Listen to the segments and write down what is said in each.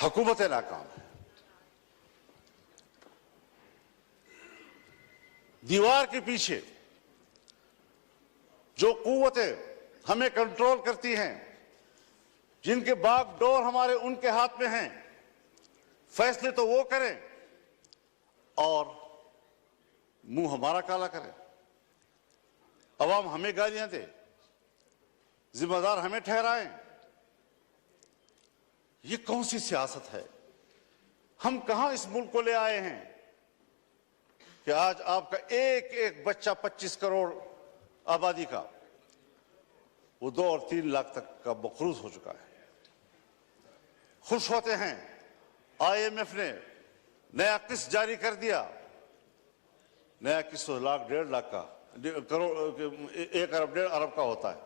हुकूमत नाकाम है। दीवार के पीछे जो कुव्वतें हमें कंट्रोल करती हैं, जिनके बागडोर हमारे उनके हाथ में हैं, फैसले तो वो करें और मुंह हमारा काला करें, अवाम हमें गालियां दे, जिम्मेदार हमें ठहराएं। ये कौन सी सियासत है? हम कहां इस मुल्क को ले आए हैं कि आज आपका एक एक बच्चा 25 करोड़ आबादी का वो 2 और 3 लाख तक का मकरूज हो चुका है। खुश होते हैं IMF ने नया किस्त जारी कर दिया, नया किस्त 1 लाख 1.5 लाख का करोड़ 1 अरब 1.5 अरब का होता है,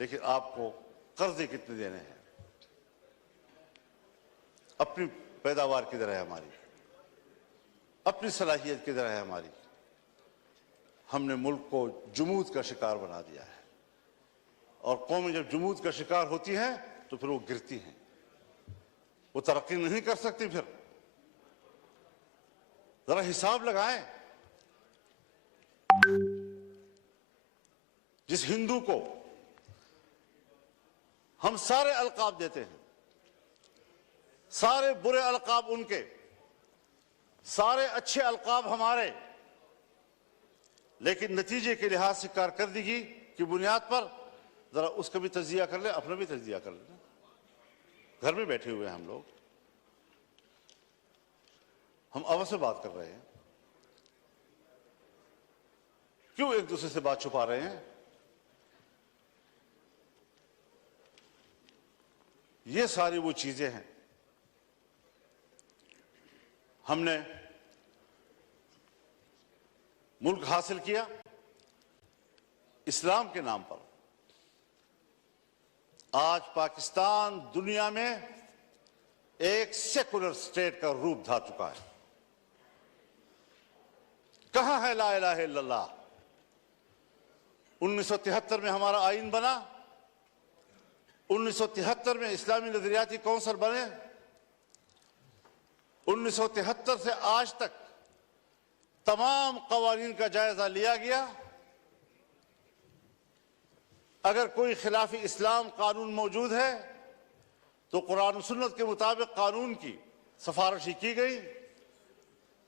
लेकिन आपको कर्जे कितने देने हैं? अपनी पैदावार किधर है हमारी? अपनी सलाहियत किधर है हमारी? हमने मुल्क को जुमूद का शिकार बना दिया है, और कौमें जब जुमूद का शिकार होती हैं तो फिर वो गिरती हैं, वो तरक्की नहीं कर सकती। फिर जरा हिसाब लगाएं। जिस हिंदू को हम सारे अलकाब देते हैं, सारे बुरे अलकाब उनके, सारे अच्छे अलकाब हमारे, लेकिन नतीजे के लिहाज से कारकर्दगी की बुनियाद पर जरा उसका भी तजिया कर ले, अपना भी तजिया कर ले। घर में बैठे हुए हैं हम लोग, हम आपस में बात कर रहे हैं, क्यों एक दूसरे से बात छुपा रहे हैं? ये सारी वो चीजें हैं। हमने मुल्क हासिल किया इस्लाम के नाम पर। आज पाकिस्तान दुनिया में एक सेकुलर स्टेट का रूप धार चुका है। कहां है ला इलाहा इल्लल्लाह? 1973 में हमारा आईन बना, 1973 में इस्लामी नजरियाती कौंसिल बने, 1973 से आज तक तमाम कवानीन का जायजा लिया गया। अगर कोई खिलाफी इस्लाम कानून मौजूद है तो कुरान और सुन्नत के मुताबिक कानून की सिफारिश की गई,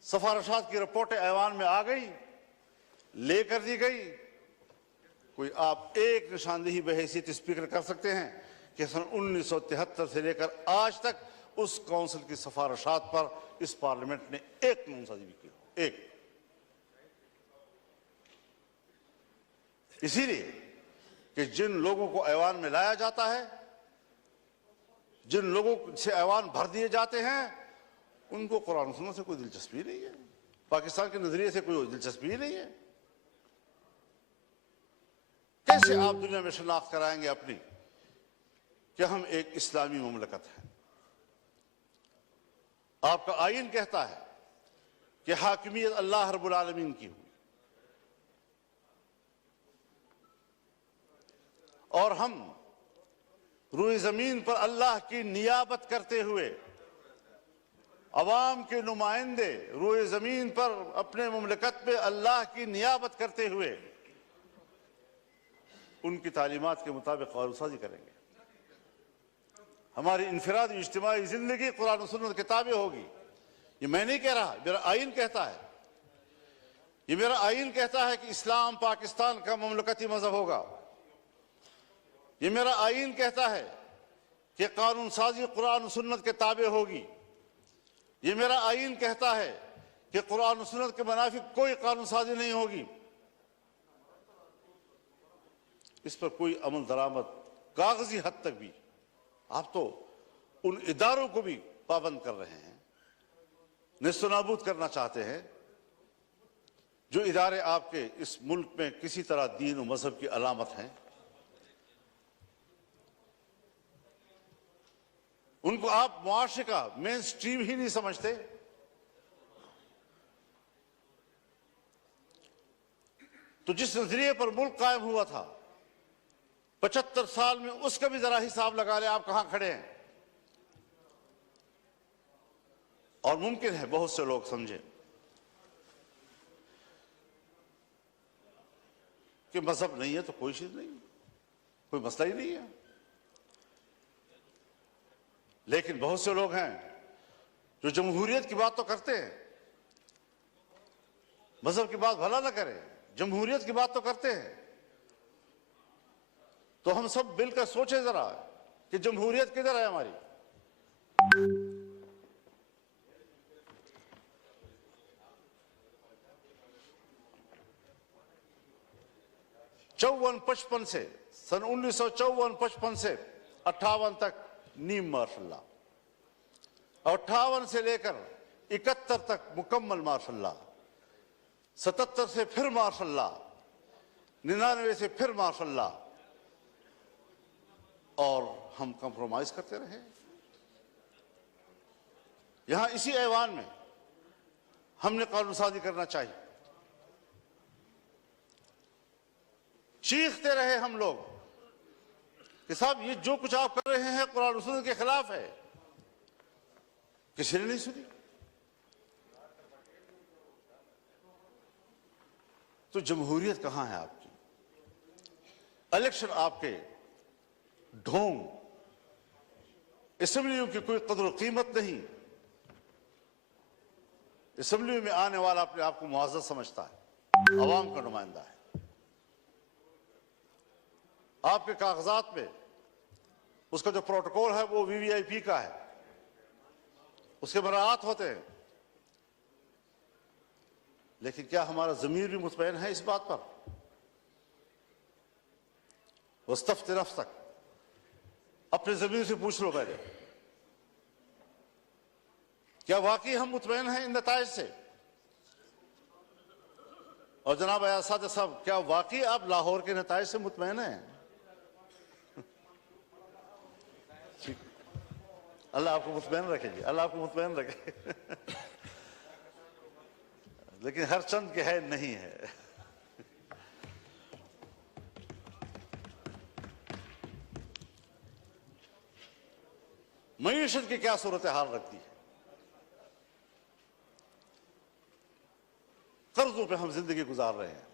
सिफारिशात की रिपोर्टें ऐवान में आ गई, लेकर दी गई। कोई आप एक निशानदेही बहैसियत स्पीकर कर सकते हैं कि सन 1973 से लेकर आज तक उस काउंसिल की सिफारिशात पर इस पार्लियामेंट ने एक मुंसदी भी की हो? एक। इसीलिए कि जिन लोगों को ऐवान में लाया जाता है, जिन लोगों से ऐवान भर दिए जाते हैं, उनको कुरान सुन्नत से कोई दिलचस्पी नहीं है, पाकिस्तान के नजरिए से कोई दिलचस्पी नहीं है। कैसे आप दुनिया में शनाख्त कराएंगे अपनी कि हम एक इस्लामी मुमलकत है? आपका आईन कहता है कि हाकिमियत अल्लाह रब्बुल आलमीन की हुई, और हम रूए जमीन पर अल्लाह की नियाबत करते हुए, अवाम के नुमाइंदे रूए जमीन पर अपने मुमलकत में अल्लाह की नियाबत करते हुए उनकी तालीमात के मुताबिक कानूनसाजी करेंगे। हमारी इनफरादी इज्तिमाई जिंदगी कुरान और सुन्नत किताबें होगी। ये मैं नहीं कह रहा, मेरा आईन कहता है। ये मेरा आईन कहता है कि इस्लाम पाकिस्तान का मुमलकती मजहब होगा। ये मेरा आईन कहता है कि कानून साजी कुरान और सुन्नत के ताबे होगी। ये मेरा आईन कहता है कि कुरान और सुन्नत के मुनाफिक कोई कानून साजी नहीं होगी। इस पर कोई अमल दरामद कागजी हद तक भी आप तो उन इदारों को भी पाबंद कर रहे हैं, नेस्तनाबूद करना चाहते हैं, जो इदारे आपके इस मुल्क में किसी तरह दीन और मजहब की अलामत हैं। उनको आप मुआशरे का मेन स्ट्रीम ही नहीं समझते। तो जिस नजरिए पर मुल्क कायम हुआ था 75 साल में, उसका भी जरा हिसाब लगा ले आप कहां खड़े हैं। और मुमकिन है बहुत से लोग समझें कि मजहब नहीं है तो कोई चीज नहीं, कोई मसला ही नहीं है। लेकिन बहुत से लोग हैं जो जमहूरियत की बात तो करते हैं, मजहब की बात भला ना करें, जमहूरियत की बात तो करते हैं। तो हम सब मिलकर सोचें जरा कि जमहूरियत किधर है हमारी। सन 1954-55 से 58 तक नीम मार्शल लॉ, 58 से लेकर 71 तक मुकम्मल मार्शल लॉ, 77 से फिर मार्शल लॉ, 99 से फिर मार्शल लॉ, और हम कंप्रोमाइज करते रहे। यहां इसी ऐवान में हमने कानून साजी करना चाहिए। चीखते रहे हम लोग कि साहब ये जो कुछ आप कर रहे हैं कुरान और सुन्नत के खिलाफ है, किसी ने नहीं सुनी। तो जमहूरियत कहां है आपकी? इलेक्शन आपके ढोंग, असेंबलियों की कोई कदर कीमत नहीं। असेंबली में आने वाला अपने आप को मुआज़्ज़ज़ समझता है, अवाम का नुमाइंदा है। आपके कागजात में उसका जो प्रोटोकॉल है वो वीवीआईपी का है, उसके बरात होते हैं। लेकिन क्या हमारा ज़मीर भी मुतमईन है इस बात पर? वस्तफ्ति नफ्सक, अपने ज़मीर से पूछ लो पहले, क्या वाकई हम मुतमईन हैं इन नताइज से? और जनाब अयासाद साहब, क्या वाकई आप लाहौर के नताइज से मुतमईन हैं? अल्लाह आपको मुतमईन रखेगी, अल्लाह आपको मुतमईन रखे। लेकिन हर चंद के है नहीं है। मईशत की क्या सूरत हाल रखती है? कर्जों पे हम जिंदगी गुजार रहे हैं,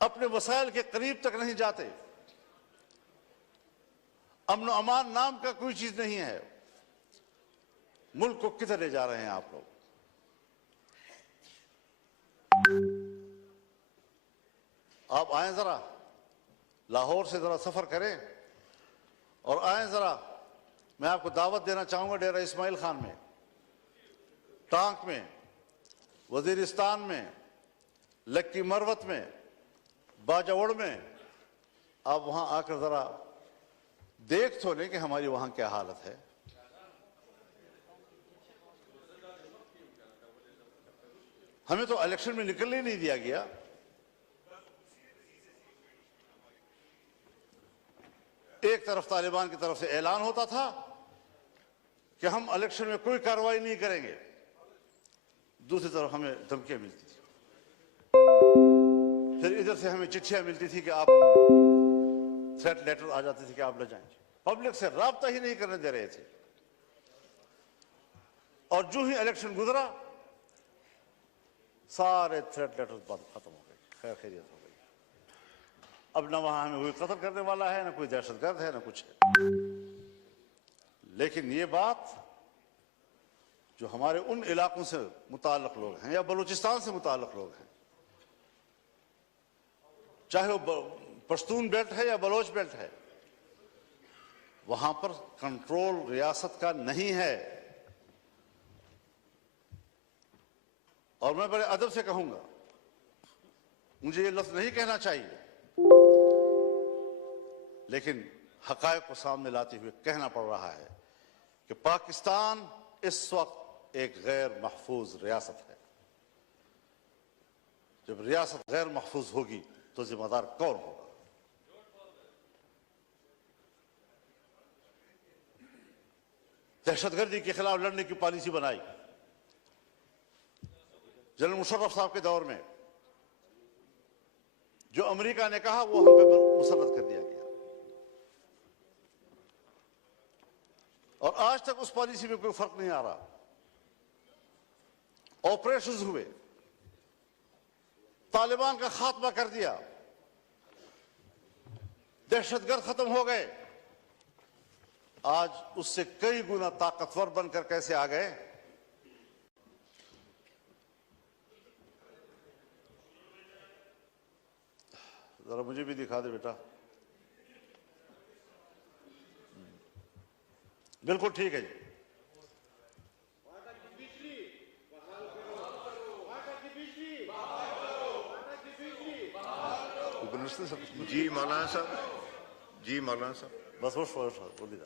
अपने वसाइल के करीब तक नहीं जाते, अमन अमान नाम का कोई चीज नहीं है। मुल्क को किधर ले जा रहे हैं आप लोग? आप आए जरा, लाहौर से जरा सफर करें और आए जरा। मैं आपको दावत देना चाहूंगा डेरा इस्माइल खान में, टांक में, वजीरिस्तान में, लक्की मरवत में, बाजावड़ में। आप वहां आकर जरा देख तो लें कि हमारी वहां क्या हालत है। हमें तो इलेक्शन में निकलने नहीं दिया गया। एक तरफ तालिबान की तरफ से ऐलान होता था कि हम इलेक्शन में कोई कार्रवाई नहीं करेंगे, दूसरी तरफ हमें धमकियां मिलती थी। फिर इधर से हमें चिट्ठियां मिलती थी कि आप, थ्रेट लेटर आ जाती थी कि आप ले जाएंगे। पब्लिक से राब्ता ही नहीं करने दे रहे थे। और जो ही इलेक्शन गुजरा, सारे थ्रेट लेटर खत्म हो गए, खैर खैरियत हो गई। अब ना वहां हमें कोई कत्ल करने वाला है, ना कोई दहशतगर्द है, ना कुछ है। लेकिन ये बात जो हमारे उन इलाकों से मुताल्लिक लोग हैं या बलूचिस्तान से मुताल्लिक लोग हैं, चाहे वो पश्तून बेल्ट है या बलोच बेल्ट है, वहां पर कंट्रोल रियासत का नहीं है। और मैं बड़े अदब से कहूंगा, मुझे ये लफ्ज नहीं कहना चाहिए, लेकिन हकायक को सामने लाते हुए कहना पड़ रहा है कि पाकिस्तान इस वक्त एक गैर महफूज रियासत है। जब रियासत गैर महफूज होगी तो जिम्मेदार कौन होगा? दहशतगर्दी के खिलाफ लड़ने की पॉलिसी बनाई जनरल मुशर्रफ साहब के दौर में। जो अमेरिका ने कहा वो हम पे मुसल्लत कर दिया गया, और आज तक उस पॉलिसी में कोई फर्क नहीं आ रहा। ऑपरेशंस हुए, तालिबान का खात्मा कर दिया, दहशतगर्द खत्म हो गए। आज उससे कई गुना ताकतवर बनकर कैसे आ गए? जरा मुझे भी दिखा दे बेटा। बिल्कुल ठीक है जी। जी मौलाना साहब, जी मौलाना साहब। बस बोलिए।